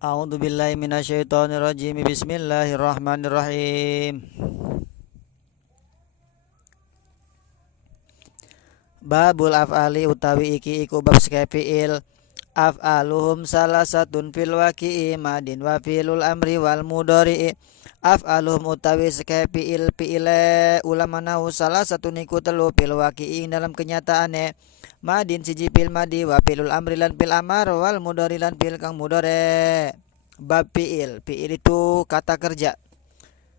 A'udzubillahi minasyaitonirrajim. Bismillahirrahmanirrahim. Babul af'ali utawi iki iku bab fiil. Af'aluhum salah satun fil waqi'i madin wa filul amri wal mudhari'i. Af'aluhum utawi fiile ulama nahu salah satu niku telu fil waqi'i dalam kenyataane madin siji fil madi wa filul amri lan fil amar wal mudhari lan fil kang mudhari. Bab fiil itu kata kerja.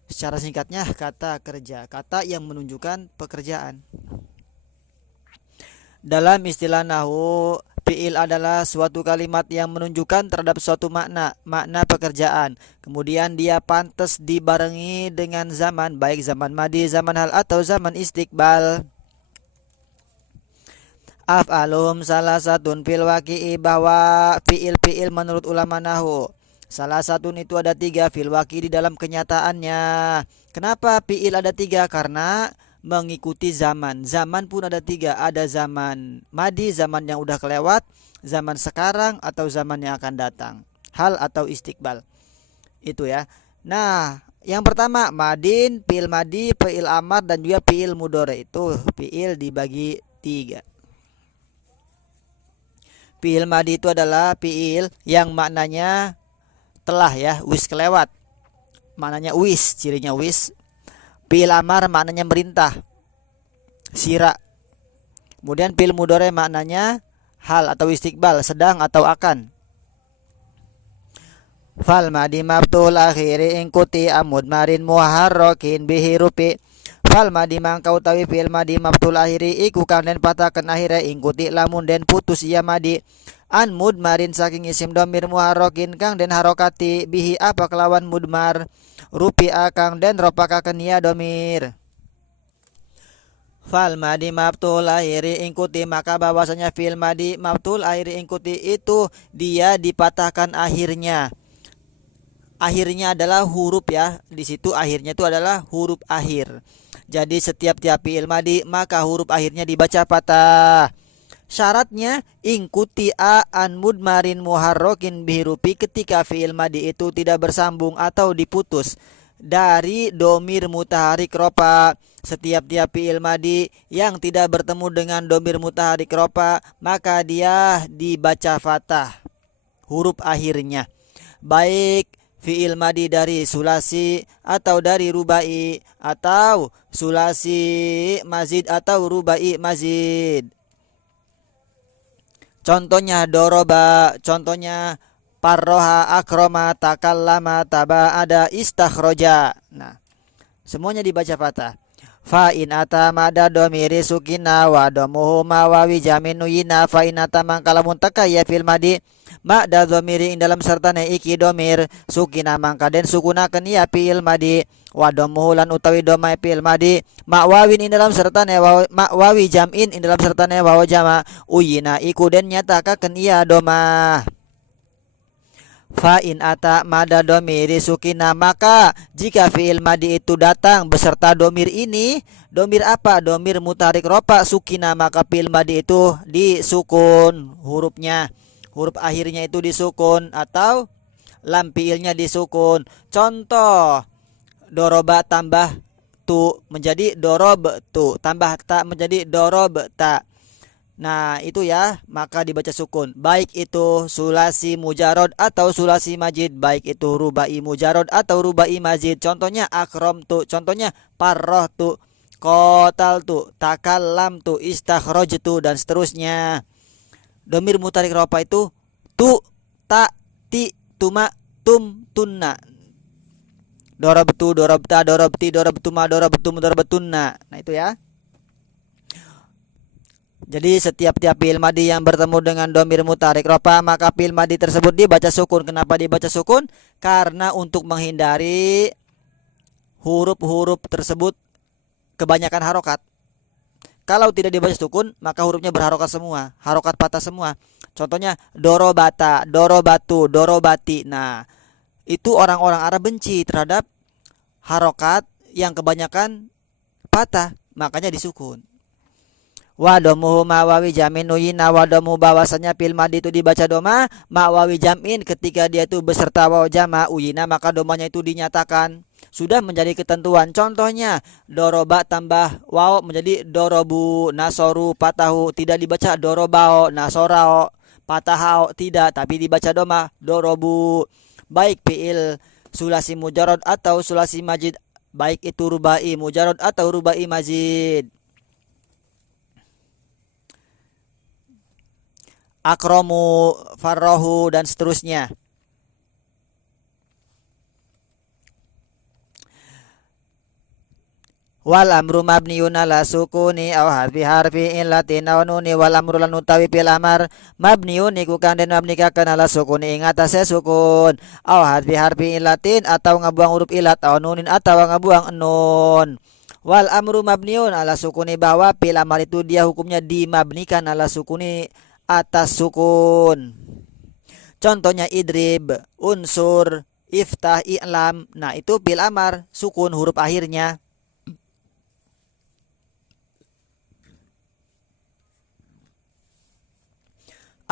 Secara singkatnya kata kerja, kata yang menunjukkan pekerjaan. Dalam istilah nahwu, fiil adalah suatu kalimat yang menunjukkan terhadap suatu makna pekerjaan. Kemudian dia pantas dibarengi dengan zaman, baik zaman madi, zaman hal atau zaman istiqbal. Af'alum salah satun fil waqi'i, bahwa fiil menurut ulama nahwu salah satun itu ada tiga fil waqi' di dalam kenyataannya. Kenapa fiil ada tiga? Karena mengikuti zaman. Zaman pun ada tiga. Ada zaman madi, zaman yang udah kelewat, zaman sekarang atau zaman yang akan datang. Hal atau istiqbal. Itu ya. Nah, yang pertama madin, fiil madi, fiil amar dan juga fiil mudhari. Itu fiil dibagi tiga. Fiil madi itu adalah fiil yang maknanya telah ya, wis kelewat. Maknanya wis, cirinya wis. Fiil amar maknanya merintah, sira. Kemudian fiil mudhari maknanya hal atau istiqbal, sedang atau akan. Fal madi mabtul akhiri ingkuti amud marin muharrakin bihi rupi. Fal madi mangkau tawi fiil madi mabtul akhiri iku kang den patahkan akhire ingkuti lamun den putus ia madi an mudmarin saking isim domir muharrakin kang den harokati bihi apa kelawan mudmar rupi akang den ropakaken ia domir. Fal madi mabtul akhiri ingkuti, maka bahwasanya fiil madi mabtul akhiri ingkuti itu dia dipatahkan akhirnya. Akhirnya adalah huruf ya. Di situ akhirnya itu adalah huruf akhir. Jadi setiap fiil madi maka huruf akhirnya dibaca patah. Syaratnya ingkuti an mudmarin muharrokin bihirupi, ketika fiil madi itu tidak bersambung atau diputus dari domir mutaharik ropa. Setiap fiil madi yang tidak bertemu dengan domir mutaharik ropa maka dia dibaca fatah huruf akhirnya, baik fiil madi dari sulasi atau dari rubai atau sulasi mazid atau rubai mazid. Contohnya doroba, contohnya parroha, akroma, takallama, taba'ada, istakhroja. Nah, semuanya dibaca fatah. Fa in ata mada domiri sukina wa domuhu ma wawi jamin nuyina. Fa in ata mangkalamun taka ya fil madi ma'da domiri ing dalam sertane iki domir sukina mangka den sukunaken ya fil madi wa domuhu lan utawi domai fil madi ma wawin ing dalam sertane ma wawi jamin ing dalam sertane wawa jama uyina iku den nyatakaken iya doma. Fa in ata mada domiri sukina, maka jika fiil madi itu datang beserta domir ini, domir apa? Domir mutarik ropa sukina, maka fiil madi itu disukun hurufnya, huruf akhirnya itu disukun atau lam fiilnya disukun. Contoh doroba tambah tu menjadi dorob tu, tambah ta menjadi dorob ta. Nah itu ya, maka dibaca sukun, baik itu sulasi mujarod atau sulasi majid, baik itu rubai mujarod atau rubai majid. Contohnya akrom tu, contohnya parroh tu, kotal tu, takallam tu, istakhroj tu, dan seterusnya. Domir mutarik ropa itu tu, ta, ti, tuma, tum, tunna. Dorabtu, dorabta, dorabti, dorabtuma, dorabtum, dorabatunna. Nah itu ya. Jadi setiap fiil madi yang bertemu dengan domir mutarik ropa maka fiil madi tersebut dibaca sukun. Kenapa dibaca sukun? Karena untuk menghindari huruf-huruf tersebut kebanyakan harokat. Kalau tidak dibaca sukun maka hurufnya berharokat semua, harokat patah semua. Contohnya dorobata, dorobatu, dorobati. Nah itu orang-orang Arab benci terhadap harokat yang kebanyakan patah, makanya disukun. Wadomuhu mawawi jamin nuyina wadomu bahwasanya fil madi itu dibaca doma mawawi jamin ketika dia itu beserta waw jama uyina maka domanya itu dinyatakan. Sudah menjadi ketentuan. Contohnya doroba tambah waw menjadi dorobu nasoru patahu, tidak dibaca dorobao nasorao patahao, tidak, tapi dibaca doma dorobu. Baik fiil sulasi mujarad atau sulasi majid, baik itu rubai mujarad atau rubai majid. Akromu, farrohu, dan seterusnya. Wal amru mabniyun ala sukuni aw harfi illatin aw nuni wal amru lan utawi fil amar mabniyun iku kang den mabnikaken ala sukuni ing atase sukun aw harfi illatin atau ngabuang huruf ilat aw nunin atau ngabuang nun. Wal amru mabniyun ala sukuni bahwa fil amar itu dia hukumnya dimabnikan ala sukuni atas sukun. Contohnya idrib, unsur, iftah, i'lam. Nah itu fil amar sukun huruf akhirnya.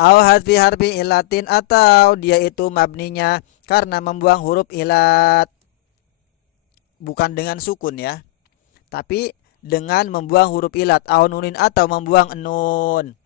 Au harfi ilatin atau dia itu mabninya karena membuang huruf ilat. Bukan dengan sukun ya, tapi dengan membuang huruf ilat. Au nunin atau membuang nun.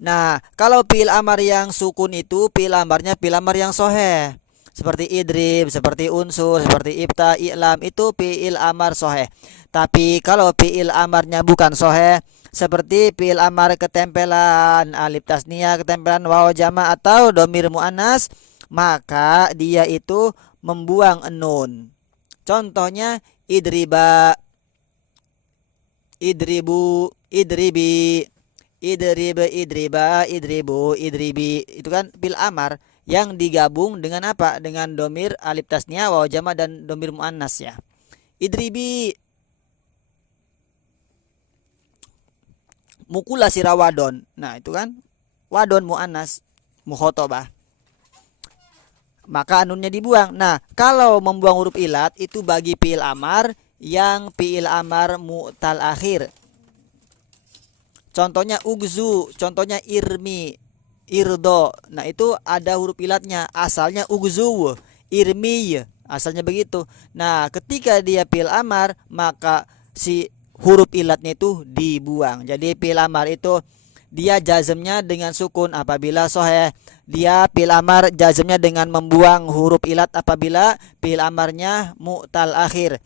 Nah, kalau fi'il amar yang sukun itu fi'il amarnya fi'il amar yang soheh. Seperti idrib, seperti unsur, seperti ibta, i'lam, itu fi'il amar soheh. Tapi kalau fi'il amarnya bukan soheh, seperti fi'il amar ketempelan alif tasniyah, ketempelan waw jama atau domir mu'annas, maka dia itu membuang nun. Contohnya idriba, idribu, idribi, idrib, idriba, idribu, idribi. Itu kan fil amar yang digabung dengan apa? Dengan domir alif tasniyah, waw jama dan domir muannas ya. Idribi mukula sirawadon. Nah, itu kan wadon muannas mukhotobah. Maka anunnya dibuang. Nah, kalau membuang huruf ilat itu bagi fiil amar yang fiil amar mu'tal akhir. Contohnya ugzu, contohnya irmi, irdo. Nah itu ada huruf ilatnya. Asalnya ugzu, irmi, asalnya begitu. Nah ketika dia fi'il amar maka si huruf ilatnya itu dibuang. Jadi fi'il amar itu dia jazmnya dengan sukun apabila soheh. Dia fi'il amar jazmnya dengan membuang huruf ilat apabila fi'il amarnya mu'tal akhir.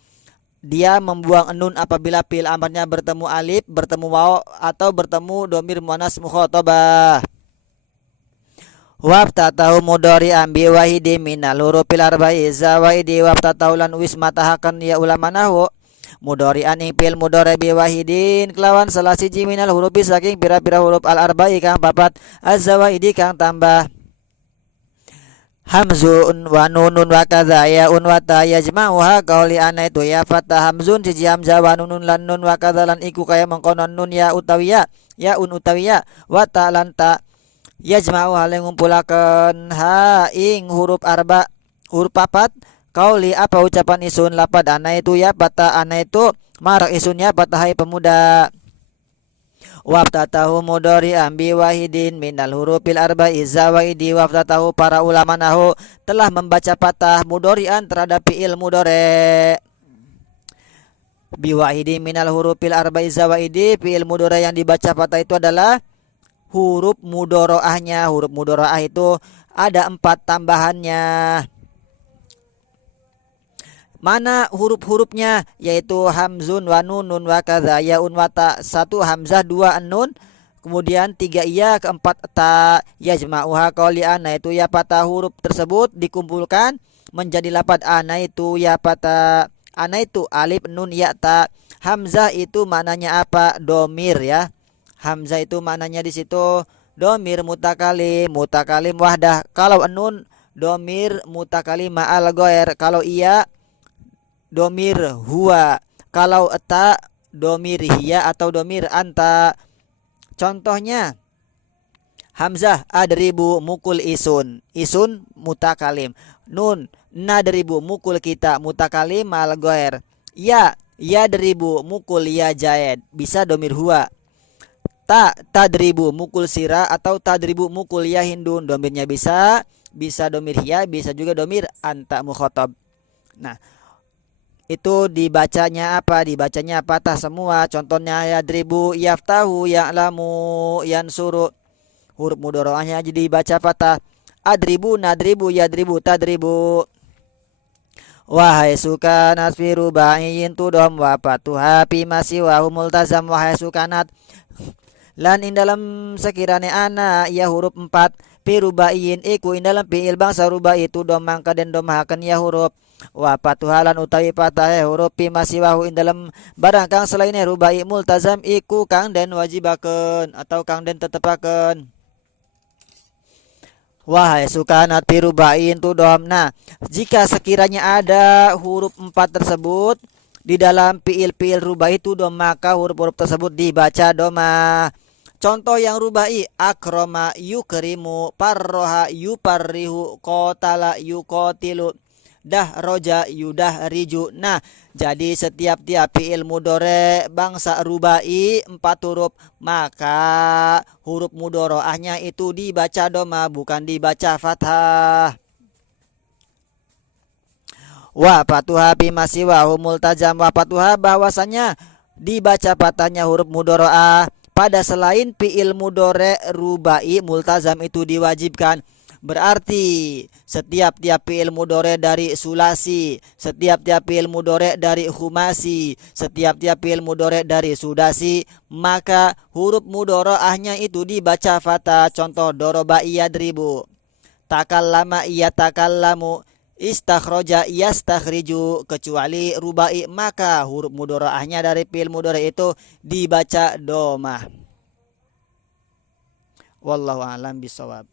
Dia membuang nun apabila fi'il amarnya bertemu alif, bertemu waw atau bertemu domir muannas mukhatabah. Waftatahu mudhari ambi wahidi minal hurufil arba'i zawaidi waftatahu lan wismatahakan ya ulama nahwu mudhari ing fil mudhari bi wahidin kelawan salah siji minal hurufi saking pira-pira huruf al arba'i kang papat az-zawaidi kang tambah hamzun wa nunun wa kadza ya un wa ta yajma'uha qauli ana itu ya fatah hamzun siji hamzah wa nunun lan nun wa kadza lan iku kaya mengkonon nun ya utawiya ya un utawiya wa ta lan ta yajma'uha lan ngumpulakeun ha ing huruf arba huruf papat qauli apa ucapan isun lapad ana itu ya patah ana itu marak isunnya patah hai pemuda. Waftatahu mudhari ambi wahidin minal hurufil arba'i zawaidi waftatahu para ulama nahu telah membaca patah mudhari'an terhadap fi'il mudhari. Biwahidin minal hurufil arba'i zawaidi fi'il mudhari yang dibaca patah itu adalah huruf mudharaahnya. Huruf mudharaah itu ada 4 tambahannya. Mana huruf-hurufnya? Yaitu hamzun wa nunun wa kadza yaun wa ta. 1 hamzah, 2 nun, kemudian 3 iya, keempat ta. Yajma'uha qauli ana itu ya patah huruf tersebut dikumpulkan menjadi lapad ana itu ya patah. Ana itu alif nun ya ta. Hamzah itu maknanya apa? Domir ya. Hamzah itu maknanya di situ domir mutakalim, mutakalim wahdah. Kalau nun domir mutakalim ma'al ghair. Kalau iya domir huwa, kalau eta domir hiya atau domir anta. Contohnya hamzah adribu mukul isun, isun mutakalim. Nun nadribu mukul kita mutakalim mal ghair. Ya deribu mukul ya jaed bisa domir huwa. tadribu mukul sira atau tadribu mukul ya Hindun. Domirnya bisa domir hiya, bisa juga domir anta mukhatab. Nah, itu dibacanya apa? Dibacanya patah semua. Contohnya yadribu, yaftahu, ya'lamu, yansuru. Huruf mudharaahnya jadi baca patah. Adribu, nadribu, yadribu, tadribu. Wahai sukanat fi ruba'iyin tudom wa patuha fi masiwahu multazam. Wahai sukanat, lan dalam sekirane ana ya huruf 4 fi ruba'iyin iku dalam fi'il bangsa rubai tudom mangka den domahaken ya huruf wa patuhalan utawi patah huruf fi masiwahu dalam barang kang selain rubai multazam iku kang den wajibaken atau kang den tetepaken. Wahai sukanat pirubain tudom. Nah, jika sekiranya ada huruf 4 tersebut di dalam fiil rubai tudom, maka huruf-huruf tersebut dibaca doma. Contoh yang rubai: akroma yukrimu, parroha yuparrihu, qotala yuqotilu, dahroja yudahrijo. Nah, jadi setiap fiil mudhore bangsa rubai 4 huruf, maka huruf mudhoroahnya itu dibaca doma, bukan dibaca fathah. Wa patuha bimasiwahu multajam. Wa patuha bahwasanya dibaca patahnya huruf mudhoroah pada selain fiil mudhore rubai multazam itu diwajibkan. Berarti setiap fiil mudhore dari sulasi, setiap fiil mudhore dari khumasi, setiap fiil mudhore dari sudasi, maka huruf mudhoroahnya itu dibaca fathah. Contoh doroba iyadribu, takallama iyatakallamu, istakhroja yastakhriju. Kecuali rubai, maka huruf mudhoroahnya dari fiil mudhore itu dibaca domah. Wallahu a'lam bishawab.